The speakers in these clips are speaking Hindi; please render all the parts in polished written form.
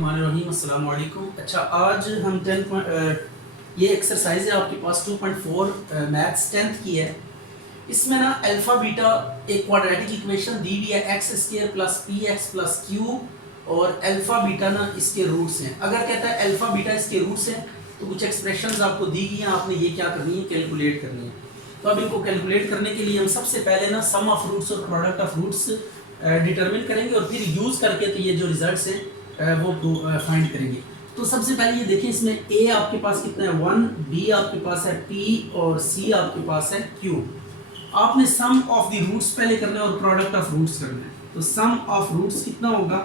बिस्मिल्लाहिर्रहमानिर्रहीम अस्सलाम वालेकुम। अच्छा, आज हम ये एक्सरसाइज है आपके पास 2.4 मैथ्स 10th की है। इसमें ना अल्फ़ा बीटा एक क्वाड्रेटिक इक्वेशन दी हुई है x square plus P x plus Q और अल्फ़ा बीटा ना इसके रूट्स हैं। अगर कहता है अल्फ़ा बीटा इसके रूट्स हैं तो कुछ एक्सप्रेशंस आपको दी गई हैं, आपने ये क्या करनी है, कैलकुलेट करनी है। तो अब इनको कैलकुलेट करने के लिए हम सबसे पहले ना सम ऑफ रूट्स और प्रोडक्ट ऑफ रूट्स डिटरमिन करेंगे और फिर यूज़ करके तो ये जो रिजल्ट्स हैं वो फाइंड करेंगे। तो सबसे पहले ये देखें, इसमें ए आपके पास कितना है 1, बी आपके पास है पी और सी आपके पास है क्यू। आपने सम ऑफ द रूट्स पहले करना है और प्रोडक्ट ऑफ रूट्स करना है। तो सम ऑफ रूट्स कितना होगा,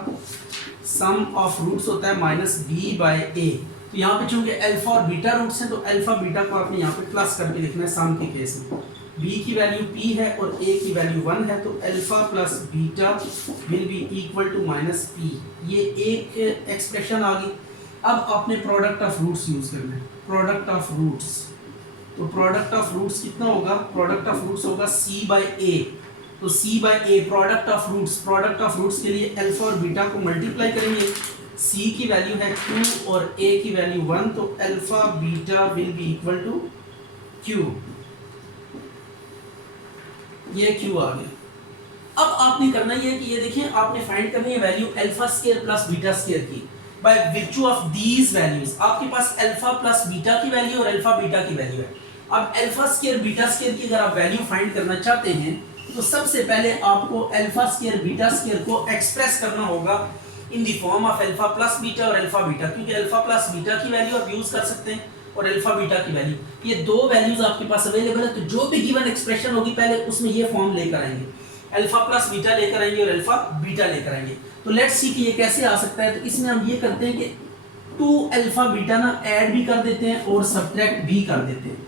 सम ऑफ रूट्स होता है माइनस बी बाय ए। तो यहाँ पे चूंकि अल्फा और बीटा रूट्स हैं तो अल्फा बीटा को आपने यहाँ पे प्लस करके लिखना है सम के केस में। b की वैल्यू p है और a की वैल्यू 1 है तो alpha plus beta will be equal to minus p। ये एक एक्सप्रेशन आ गई। अब आपने प्रोडक्ट ऑफ रूट्स यूज करना है, प्रोडक्ट ऑफ रूट्स। तो प्रोडक्ट ऑफ रूट्स कितना होगा, प्रोडक्ट ऑफ रूट्स होगा c बाय a। तो c by a product of roots, product of roots के लिए अल्फा और बीटा को मल्टीप्लाई करेंगे। c की वैल्यू है q और a की वैल्यू 1 तो alpha beta will be equal to q। ये q आ गया। अब आपने करना ये है कि ये देखिए, आपने फाइंड करनी है value alpha square plus beta square की by virtue of these values. आपके पास अल्फा प्लस बीटा की वैल्यू और अल्फा बीटा की वैल्यू है। अब अल्फा स्क्वायर बीटा स्क्वायर की अगर आप वैल्यू फाइंड करना चाहते हैं तो सबसे पहले आपको अल्फा स्क्वायर बीटा स्क्वायर को एक्सप्रेस करना होगा in the form of alpha plus beta और अल्फा बीटा, क्योंकि अल्फा प्लस बीटा की वैल्यू आप यूज कर सकते हैं और अल्फा बीटा की वैल्यू, ये दो वैल्यूज आपके पास अवेलेबल है। तो जो भी गिवन एक्सप्रेशन होगी पहले उसमें ये फॉर्म लेकर आएंगे, अल्फा प्लस बीटा लेकर आएंगे और अल्फा बीटा लेकर आएंगे। तो लेट्स सी कि ये कैसे आ सकता है। तो इसमें हम ये करते हैं कि 2 अल्फा बीटा ना ऐड भी कर देते हैं और सब्ट्रैक्ट भी कर देते हैं।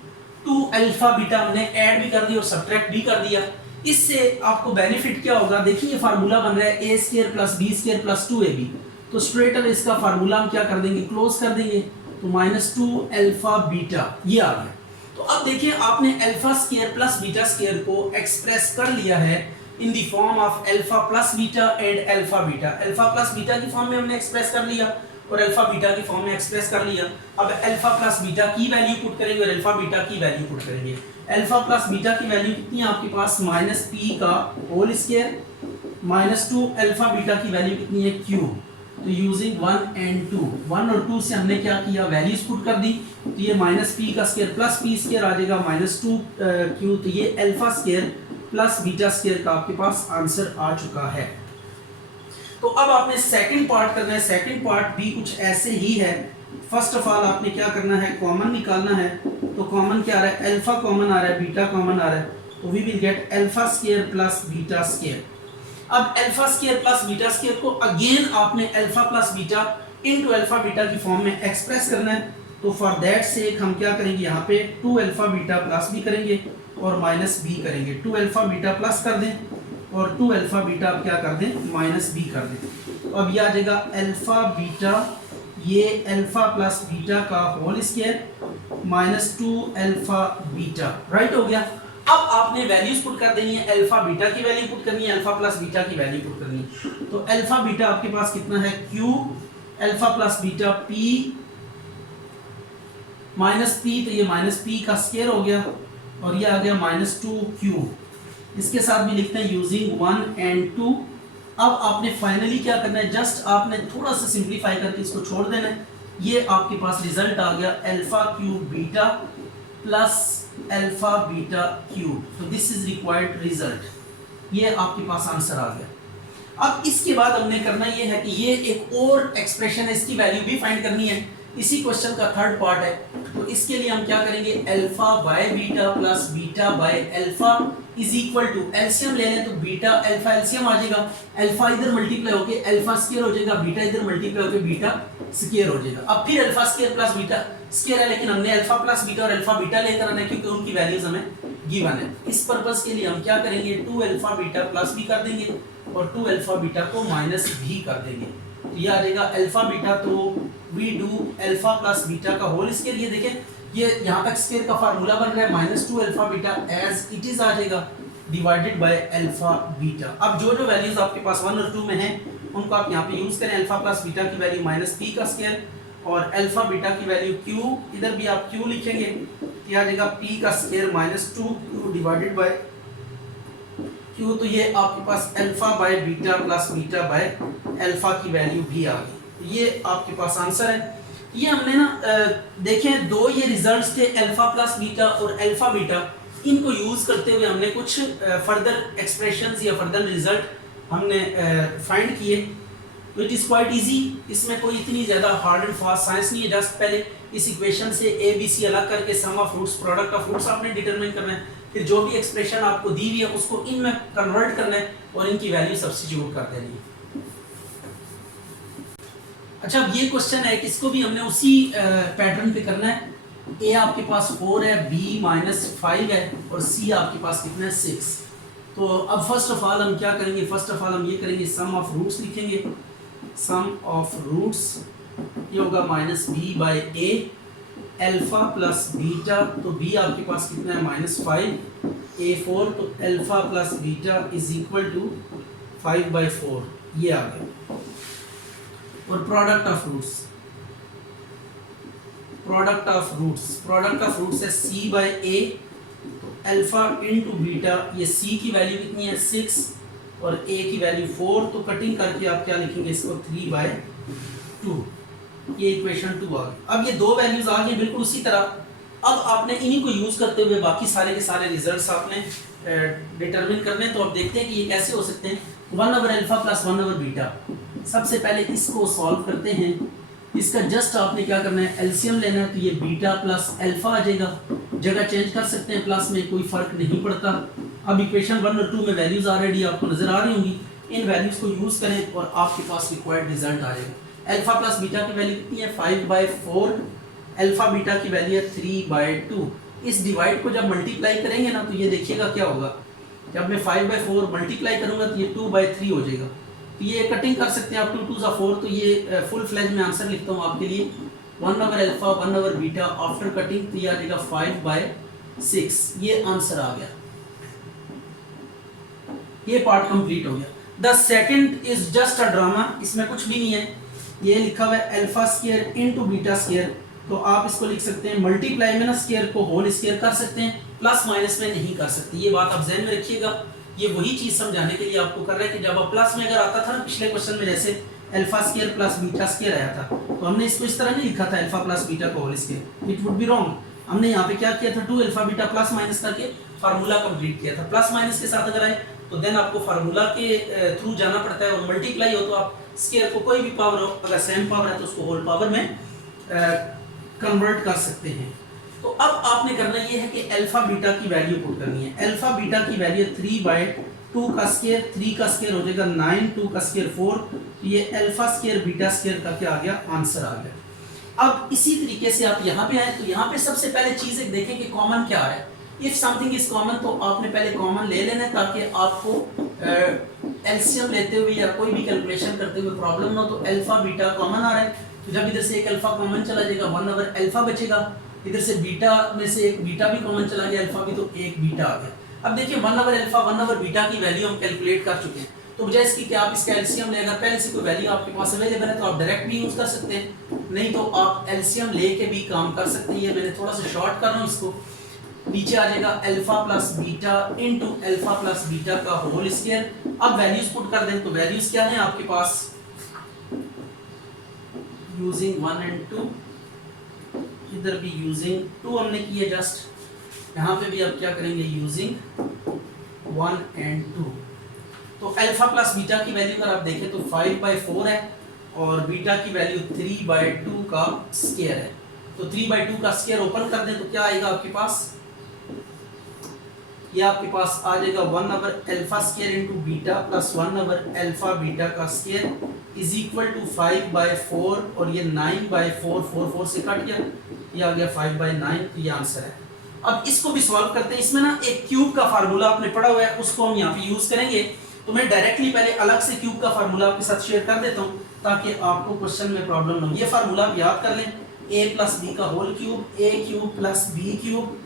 2 अल्फा बीटा हमने ऐड भी कर दिया और सब्ट्रैक्ट भी कर दिया। इससे आपको बेनिफिट क्या होगा, देखिए ये फार्मूला बन रहा है a square plus b square plus 2ab। तो स्ट्रेट अवे इसका फार्मूला हम क्या कर देंगे, क्लोज कर देंगे। तो -2 अल्फा बीटा ये आ गया। तो अब देखिए आपने alpha square plus beta square को एक्सप्रेस कर लिया है in the form of alpha plus beta and alpha beta. Alpha plus beta की फॉर्म में हमने एक्सप्रेस कर लिया और अल्फा बीटा की फॉर्म में एक्सप्रेस कर लिया। अब अल्फा प्लस बीटा की वैल्यू पुट करेंगे और अल्फा बीटा की वैल्यू पुट करेंगे। अल्फा प्लस बीटा की वैल्यू कितनी है आपके पास, -p का होल स्क्वायर -2 अल्फा बीटा की वैल्यू कितनी है q। तो यूजिंग 1 एंड 2, 1 और 2 से हमने क्या किया, वैल्यूज पुट कर दी। तो ये -p का स्क्वायर प्लस p स्क्वायर आ जाएगा -2 q। तो ये alpha square plus beta square का आपके पास आंसर आ चुका है। तो अब आपने सेकंड पार्ट करना है। सेकंड पार्ट भी कुछ ऐसे ही है। फर्स्ट ऑफ ऑल आपने क्या करना है, कॉमन निकालना है। तो कॉमन क्या आ रहा है, अल्फा कॉमन आ रहा है, बीटा कॉमन आ रहा है। तो we will get alpha square plus beta square. अब alpha square plus beta square को अगेन आपने alpha plus beta into alpha beta की फॉर्म में एक्सप्रेस करना है। तो फॉर दैट सेक हम क्या करेंगे, यहाँ पे 2 अल्फा बीटा प्लस भी करेंगे और माइनस बी करेंगे। 2 अल्फा बीटा प्लस कर दें और 2 अल्फा बीटा आप क्या कर दें, माइनस बी कर दें। तो अब ये आ जाएगा अल्फा बीटा, ये अल्फा प्लस बीटा का whole square -2 alpha beta, right हो गया। अब आपने वैल्यूज पुट कर देनी है, अल्फा बीटा की वैल्यू पुट करनी है, अल्फा प्लस बीटा की वैल्यू पुट करनी है। तो अल्फा बीटा आपके पास कितना है q, alpha plus beta p -p, तो ये -p का स्क्वायर हो गया और ये आ गया -2q। इसके साथ भी लिखते हैं यूजिंग 1 एंड 2। अब आपने फाइनली क्या करना है, जस्ट आपने थोड़ा सा सिंप्लीफाई करके इसको छोड़ देना है। ये आपके पास रिजल्ट आ गया alpha cube beta plus alpha beta cube. तो दिस इज रिक्वायर्ड रिजल्ट, ये आपके पास आंसर आ गया। अब इसके बाद हमने करना ये है कि ये एक और एक्सप्रेशन है, इसकी वैल्यू भी फाइंड करनी है। इसी क्वेश्चन का थर्ड पार्ट है। तो इसके लिए हम क्या करेंगे, alpha by beta plus beta by alpha is equal to, LCM ले लें तो बीटा अल्फा एलसीएम आ जाएगा। अल्फा इधर मल्टीप्लाई होके अल्फा स्क्वायर हो जाएगा, बीटा इधर मल्टीप्लाई होके बीटा स्क्वायर हो जाएगा। अब फिर alpha square plus beta square है, लेकिन हमने अल्फा प्लस बीटा और अल्फा बीटा लेकर आना है क्योंकि उनकी वैल्यूज हमें गिवन है। इस पर्पस के लिए हम क्या करेंगे, 2 अल्फा बीटा प्लस भी कर देंगे और 2 अल्फा बीटा को माइनस भी कर देंगे। तो ये आ जाएगा अल्फा बीटा, तो we do alpha plus beta का होल स्क्वायर। ये देखें, ये यहाँ तक स्क्वायर का फार्मूला बन रहा है -2 alpha beta as it is आ जाएगा डिवाइडेड बाय अल्फा बीटा। अब जो जो वैल्यूज आपके पास 1 और 2 में हैं उनको आप यहाँ पे यूज़ करें। अल्फा प्लस बीटा की वैल्यू माइनस पी का स्क्वायर और अल्फा बीटा की वैल्यू क्यू, इधर भी आप क्यू लिखेंगे तो आ जाएगा पी का square minus 2 divided by Q. तो ये आपके पास alpha by beta plus beta by alpha की वैल्यू भी आ गई। ये आपके पास आंसर है। ये हमने ना देखें दो ये रिजल्ट्स थे अल्फा प्लस बीटा और अल्फा बीटा, इनको यूज करते हुए हमने कुछ फर्दर एक्सप्रेशंस या फर्दर रिजल्ट हमने फाइंड किए। तो इट इज़ क्वाइट इजी, इसमें कोई इतनी ज़्यादा हार्ड एंड फास्ट साइंस नहीं है। जस्ट पहले इस इक्वेशन से ए बी सी अलग करके sum of roots product of roots आपने डिटरमिन करना है, फिर जो भी एक्सप्रेशन आपको दी हुई है उसको इनमें कन्वर्ट करना है और इनकी वैल्यू सब्स्टिट्यूट कर देनी है। अच्छा, अब ये क्वेश्चन है कि इसको भी हमने उसी पैटर्न पे करना है। ए आपके पास 4 है, बी -5 है और सी आपके पास कितना है 6। तो अब फर्स्ट ऑफ ऑल हम क्या करेंगे, फर्स्ट ऑफ ऑल हम ये करेंगे सम ऑफ रूट्स लिखेंगे। सम ऑफ रूट्स ये होगा -b by a alpha plus beta, तो b आपके पास कितना है -5 a4, तो alpha plus beta is equal to 5/4, ये आ गया। और product of roots, product of roots है c बाय a, तो अल्फा इंटू बीटा, ये c की वैल्यू कितनी है 6 और a की वैल्यू 4, तो कटिंग करके आप क्या लिखेंगे इसको 3/2, ये इक्वेशन 2 आ गई। अब ये दो वैल्यूज आ गई बिल्कुल उसी तरह। अब आपने इन्हीं को यूज करते हुए बाकी सारे के सारे रिजल्ट्स आपने डिटरमिन करने। तो अब देखते हैं कि ये कैसे हो सकते हैं। 1/अल्फा प्लस 1/बीटा, सबसे पहले इसको सॉल्व करते हैं। इसका जस्ट आपने क्या करना है, एलसीएम लेना है, तो ये बीटा प्लस अल्फा आ जाएगा। जगह चेंज कर सकते हैं, प्लस में कोई फर्क नहीं पड़ता। अब इक्वेशन 1 और 2 में वैल्यूज ऑलरेडी आपको नजर आ रही होंगी, इन वैल्यूज को यूज करें और आपके पास रिक्वायर्ड रिजल्ट आ जाएगा। अल्फा प्लस बीटा की वैल्यू कितनी है 5/4, अल्फा बीटा की वैल्यू है 3/2। इस डिवाइड को जब मल्टीप्लाई करेंगे ना, तो ये देखिएगा क्या होगा, जब मैं 5/4 मल्टीप्लाई करूंगा तो ये 2/3 हो जाएगा। तो ये कटिंग कर सकते हैं आप, 2 2 4, तो ये फुल फ्लैज में आंसर लिखता हूँ आपके लिए 1/अल्फा 1/बीटा आफ्टर कटिंग, तो ये आ जाएगा 5/6, ये आंसर आ गया। ये पार्ट कंप्लीट हो गया। The second is just a drama, इसमें कुछ भी नहीं है। ये लिखा हुआ है alpha square into beta square, तो आप इसको लिख सकते हैं मल्टीप्लाई में ना स्क्वायर को होल स्क्वायर कर सकते हैं, प्लस माइनस में नहीं कर सकते। ये बात आप ध्यान में रखिएगा। ये वही चीज समझाने के लिए आपको कर रहा है कि जब आप प्लस में अगर आता था ना पिछले क्वेश्चन में, जैसे alpha square plus beta square आया था, तो हमने इसको इस तरह नहीं लिखा था अल्फा प्लस बीटा का whole square, it would be wrong. हमने यहाँ पे क्या किया था, 2 अल्फा बीटा प्लस माइनस करके फार्मूला कंप्लीट किया था। प्लस माइनस के साथ अगर आए तो देन आपको फार्मूला के थ्रू जाना पड़ता है, और मल्टीप्लाई हो तो आप स्क्वायर को कोई भी पावर हो, अगर सेम पावर है तो उसको होल पावर में कन्वर्ट कर सकते हैं। तो अब आपने करना ये है कि अल्फा बीटा की वैल्यू पुट करनी है। अल्फा बीटा की वैल्यू 3/2 का स्क्वायर, 3 का स्क्वायर हो जाएगा 9, 2 का स्क्वायर 4, तो ये अल्फा स्क्वायर बीटा स्क्वायर का क्या आ गया, आंसर आ गया। अब इसी तरीके से आप यहाँ पे आए तो यहाँ पे सबसे पहले चीज एक देखें कि कॉमन क्या है। इफ समथिंग इज कॉमन, तो आपने पहले कॉमन ले लेना है, ताकि आपको एलसीएम लेते हुए या कोई भी कैलकुलेशन करते हुए प्रॉब्लम ना हो। तो अल्फा बीटा कॉमन आ रहा है, तो जब इधर से एक अल्फा कॉमन चला जाएगा 1/अल्फा बचेगा, इधर से बीटा में से एक बीटा भी कॉमन चला गया, अल्फा भी, तो एक बीटा आ गया। अब देखिए 1/अल्फा 1/बीटा की वैल्यू हम कैलकुलेट कर चुके हैं, तो बजाय इसकी कि आप इसका एलसीएम ले, अगर पहले से कोई वैल्यू आपके पास अवेलेबल है तो आप डायरेक्ट भी यूज कर सकते हैं, नहीं तो आप एलसीएम लेके भी काम कर सकते हैं। ये मैंने थोड़ा सा शॉर्ट कर रहा हूँ इसको। नीचे आ जाएगा alpha plus beta into alpha plus beta का होल स्क्वायर। अब वैल्यूज पुट कर दें, तो वैल्यूज क्या है आपके पास, यूजिंग 1 and 2, इधर भी यूजिंग 2 हमने किया जस्ट, यहाँ पे भी अब क्या करेंगे यूजिंग 1 and 2। तो अल्फा प्लस बीटा की वैल्यू अगर आप देखें तो 5/4 है और बीटा की वैल्यू 3/2 का स्क्वायर है। तो 3/2 का स्क्वायर ओपन कर दें तो क्या आएगा आपके पास, ये आपके पास आ जाएगा 1/अल्फा स्क्वायर इनटू बीटा प्लस 1/अल्फा बीटा का स्क्वायर इज इक्वल टू 5/4, और ये 9/4, 4 से कट गया, ये आ गया 5/9, तो ये आंसर है। अब इसको भी सॉल्व करते हैं। इसमें ना एक क्यूब का फार्मूला आपने पढ़ा हुआ है, उसको हम यहाँ पे यूज करेंगे। तो मैं डायरेक्टली पहले अलग से क्यूब का फार्मूला आपके साथ शेयर कर देता हूँ, ताकि आपको क्वेश्चन में प्रॉब्लम ना हो। ये फार्मूला आप याद कर लें, a प्लस बी का whole cube, a cube plus b cube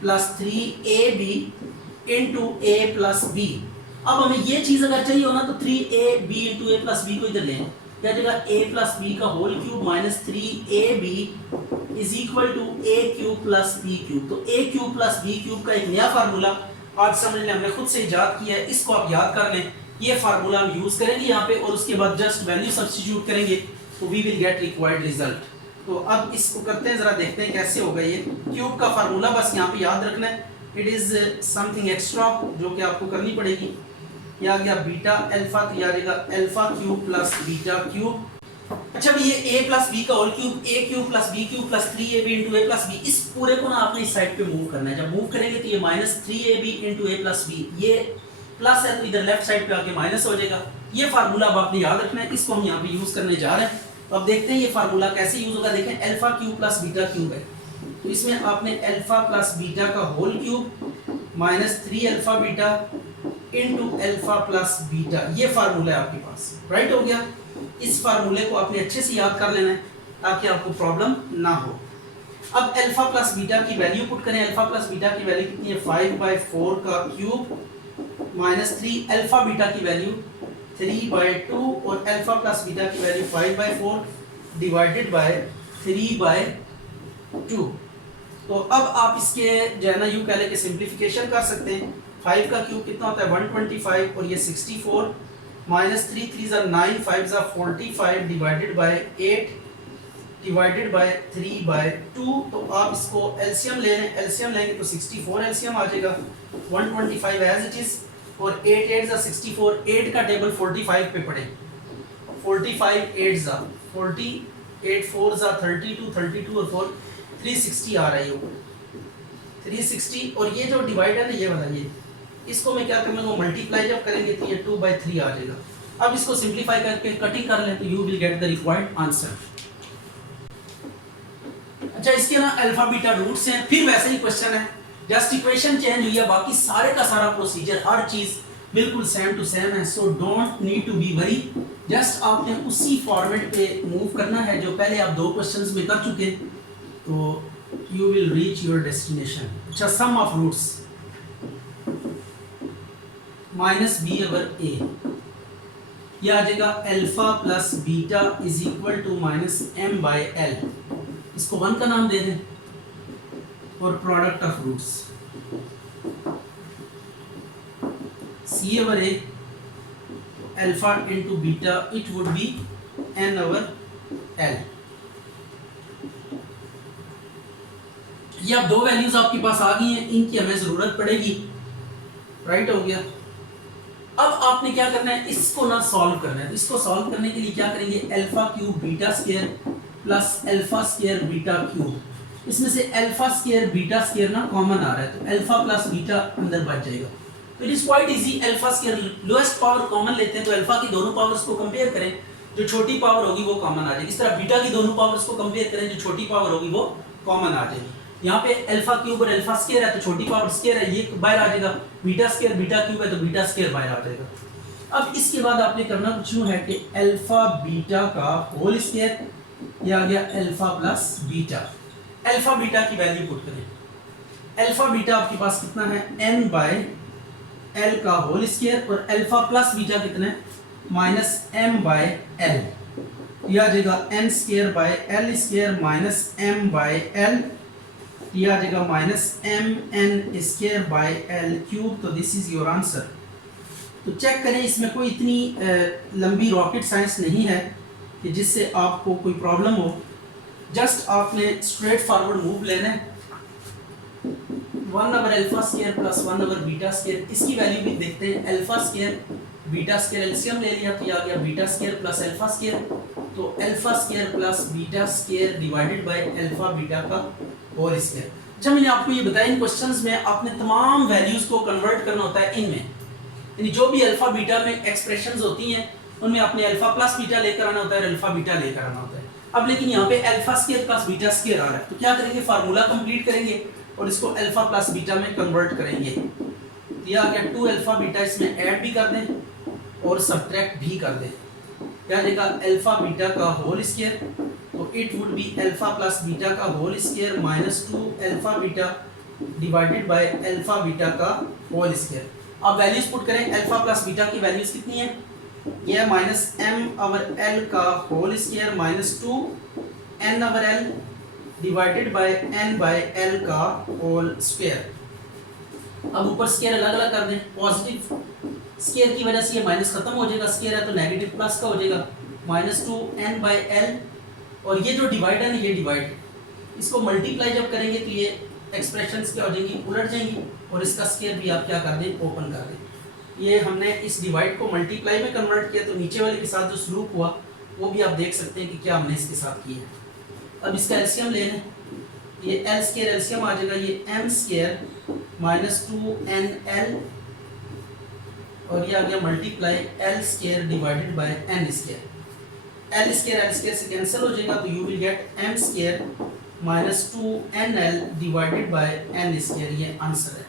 plus 3ab into a plus b। अब हमें ये चीज अगर चाहिए हो ना तो 3ab इंटू ए प्लस बी को इधर लें, क्या जाएगा a प्लस बी का whole cube minus 3ab is equal to a cube plus b cube. तो a cube plus b cube का एक नया फार्मूला आज समझ लें, हमने खुद से इजाद किया है, इसको आप याद कर लें। ये फार्मूला हम यूज करेंगे यहाँ पे और उसके बाद जस्ट वैल्यू सब्स्टिट्यूट करेंगे तो we will get required result. तो अब इसको करते हैं, जरा देखते हैं कैसे होगा। ये क्यूब का फार्मूला बस यहाँ पे याद रखना है, इट इज समथिंग एक्स्ट्रा जो कि आपको करनी पड़ेगी। ये आ गया बीटा अल्फा, तो ये आ जाएगा alpha cube plus beta cube. अच्छा भी ये a प्लस बी का whole cube, a cube plus b cube plus 3ab into a plus b, इस पूरे को ना आपने इस साइड पे मूव करना है। जब मूव करेंगे तो ये minus 3ab into a plus b, ये प्लस है तो इधर लेफ्ट साइड पे आके माइनस हो जाएगा। ये फार्मूला अब आपने याद रखना है, इसको हम यहाँ पे यूज करने जा रहे हैं। तो अब देखते हैं ये फार्मूला कैसे यूज होगा। देखें alpha cube plus beta cube है, तो इसमें आपने अल्फा प्लस बीटा का whole cube minus 3 alpha beta into alpha plus beta, ये फार्मूला है आपके पास, राइट हो गया। इस फार्मूले को आपने अच्छे से याद कर लेना है ताकि आपको प्रॉब्लम ना हो। अब अल्फा प्लस बीटा की वैल्यू पुट करें। अल्फा प्लस बीटा की वैल्यू कितनी है, 5/4 का क्यूब माइनस 3 अल्फा बीटा की वैल्यू 3/2 और अल्फा प्लस बीटा की वैल्यू 5/4 डिवाइडेड बाय 3/2। तो अब आप इसके जो है ना यूं कह लें कि सिंप्लीफिकेशन कर सकते हैं। 5 का क्यूब कितना होता है 125 और ये 64 माइनस 3 3 ज़ा 9 5 ज़ा 45 डिवाइडेड बाय 8 डिवाइडेड बाय 3/2। तो आप इसको एलसीएम ले लें, एलसीएम लेंगे तो 64 एलसीएम आ जाएगा, 125 एज इट इज और 8 8 ज़ा 64, 8 का टेबल 45 पे पड़े, 45 8 ज़ा 40 8 4 ज़ा 32 32 और 4 360 आ रही हो 360। और ये जो डिवाइड है ना ये वाला, ये इसको मैं क्या करूँगा मल्टीप्लाई जब करेंगे तो ये 2/3 आ जाएगा। अब इसको सिंप्लीफाई करके कटिंग कर लें तो you will get the required answer. अच्छा इसके ना अल्फा बीटा रूट्स हैं, फिर वैसे ही क्वेश्चन है, जस्ट इक्वेशन चेंज हुई है, बाकी सारे का सारा प्रोसीजर हर चीज बिल्कुल सेम टू सेम है। So don't need to be worry, just आपने उसी फॉर्मेट पे मूव करना है जो पहले आप 2 क्वेश्चंस में कर चुके, तो you will reach your destination. अच्छा sum of roots minus B over A, यह आ जाएगा alpha plus beta is equal to minus M by L, इसको 1 का नाम दे दें, और product of roots C over A alpha into beta, it would be N over L. ये अब 2 वैल्यूज आपके पास आ गई हैं, इनकी हमें जरूरत पड़ेगी, राइट हो गया। अब आपने क्या करना है, इसको ना सॉल्व करना है। तो इसको सॉल्व करने के लिए क्या करेंगे, alpha cube beta square plus alpha square beta cube, इसमें से अल्फा स्क्वायर बीटा स्क्वायर ना कॉमन आ रहा है, तो अल्फा प्लस बीटा अंदर बच जाएगा। तो it is quite easy, alpha square lowest power common लेते हैं, तो अल्फा की दोनों पावर्स को कंपेयर करें, जो छोटी पावर होगी वो कॉमन आ जाएगी। इस तरह बीटा की दोनों पावर्स को कंपेयर करें, जो छोटी पावर होगी वो कॉमन आ जाएगी। यहाँ पे अल्फा क्यूब और अल्फा स्क्वायर है तो छोटी पावर स्क्वायर है, ये बाहर आ जाएगा, बीटा स्क्वायर बीटा क्यूब है तो बीटा स्क्वायर बाहर आ जाएगा। अब इसके बाद आपने करना कुछ यूं है कि अल्फा बीटा का होल स्क्वायर, ये आ गया alpha plus beta. Alpha beta की वैल्यू पुट करें, अल्फा बीटा आपके पास कितना है n बाय l का होल स्क्वायर, और अल्फा प्लस बीटा कितना है माइनस m बाय l, यह आ जाएगा n square by l square minus m by l, यह आ जाएगा minus M N square by L cube. तो दिस इज योर आंसर। तो चेक करें, इसमें कोई इतनी लंबी रॉकेट साइंस नहीं है कि जिससे आपको कोई प्रॉब्लम हो, जस्ट आपने स्ट्रेट फॉरवर्ड मूव लेना है। 1 over alpha square plus 1 over beta square, इसकी वैल्यू भी देखते हैं। Alpha square beta square LCM ले लिया तो ये आ गया beta square plus alpha square, तो alpha square plus beta square divided by alpha beta का होल स्क्वायर। अच्छा मैंने आपको ये बताया, इन क्वेश्चंस में आपने तमाम वैल्यूज को कन्वर्ट करना होता है इनमें, यानी जो भी अल्फा बीटा में एक्सप्रेशंस होती हैं उनमें आपने अल्फा प्लस बीटा लेकर आना होता है, अल्फा बीटा लेकर आना होता है। अब लेकिन यहाँ पे alpha square plus beta square आ रहा है, तो क्या करेंगे, फार्मूला कंप्लीट करेंगे और इसको अल्फा प्लस बीटा में कन्वर्ट करेंगे। यह आ गया 2 अल्फा बीटा, इसमें ऐड भी कर दें और सब्ट्रैक्ट भी कर दें, क्या देगा अल्फा बीटा का होल स्क्वायर, तो it would be alpha plus beta का whole square minus 2 alpha beta divided by alpha beta का होल स्क्वायर। अब वैल्यूज पुट करें, अल्फा प्लस बीटा की वैल्यूज कितनी है, ये है माइनस एम ओवर एल का whole square minus 2 N over L divided by N by L का होल स्क्वायर। अब ऊपर स्क्वायर अलग अलग कर दें, पॉजिटिव स्क्वायर की वजह से ये माइनस खत्म हो जाएगा, स्क्वायर है तो नेगेटिव प्लस का हो जाएगा, माइनस 2 एन बाय एल, और ये जो डिवाइड है ना ये डिवाइड, इसको मल्टीप्लाई जब करेंगे तो ये एक्सप्रेशंस क्या हो जाएंगी, उलट जाएंगी, और इसका स्क्वायर भी आप क्या कर दें, ओपन कर दें। ये हमने इस डिवाइड को मल्टीप्लाई में कन्वर्ट किया, तो नीचे वाले के साथ जो सलूक हुआ वो भी आप देख सकते हैं कि क्या हमने इसके साथ किया है। अब इसका एलसीएम ले लें, ये एल स्क्वायर एलसीएम आ जाएगा, ये M square minus 2 N L, और ये आ गया multiply L square divided by N square. L square से कैंसिल हो जाएगा, तो you will get M square minus 2 N L divided by N square, ये आंसर है।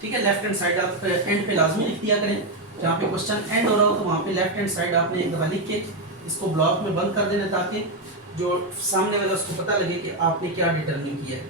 ठीक है, लेफ्ट हैंड साइड आप एंड पे लाजमी लिख दिया करें, जहाँ पे क्वेश्चन एंड हो रहा हो तो वहाँ पे लेफ्ट हैंड साइड आपने एक दफ़ा लिख के इसको ब्लॉक में बंद कर देना, ताकि जो सामने वाला उसको पता लगे कि आपने क्या डिटरमिन किया है।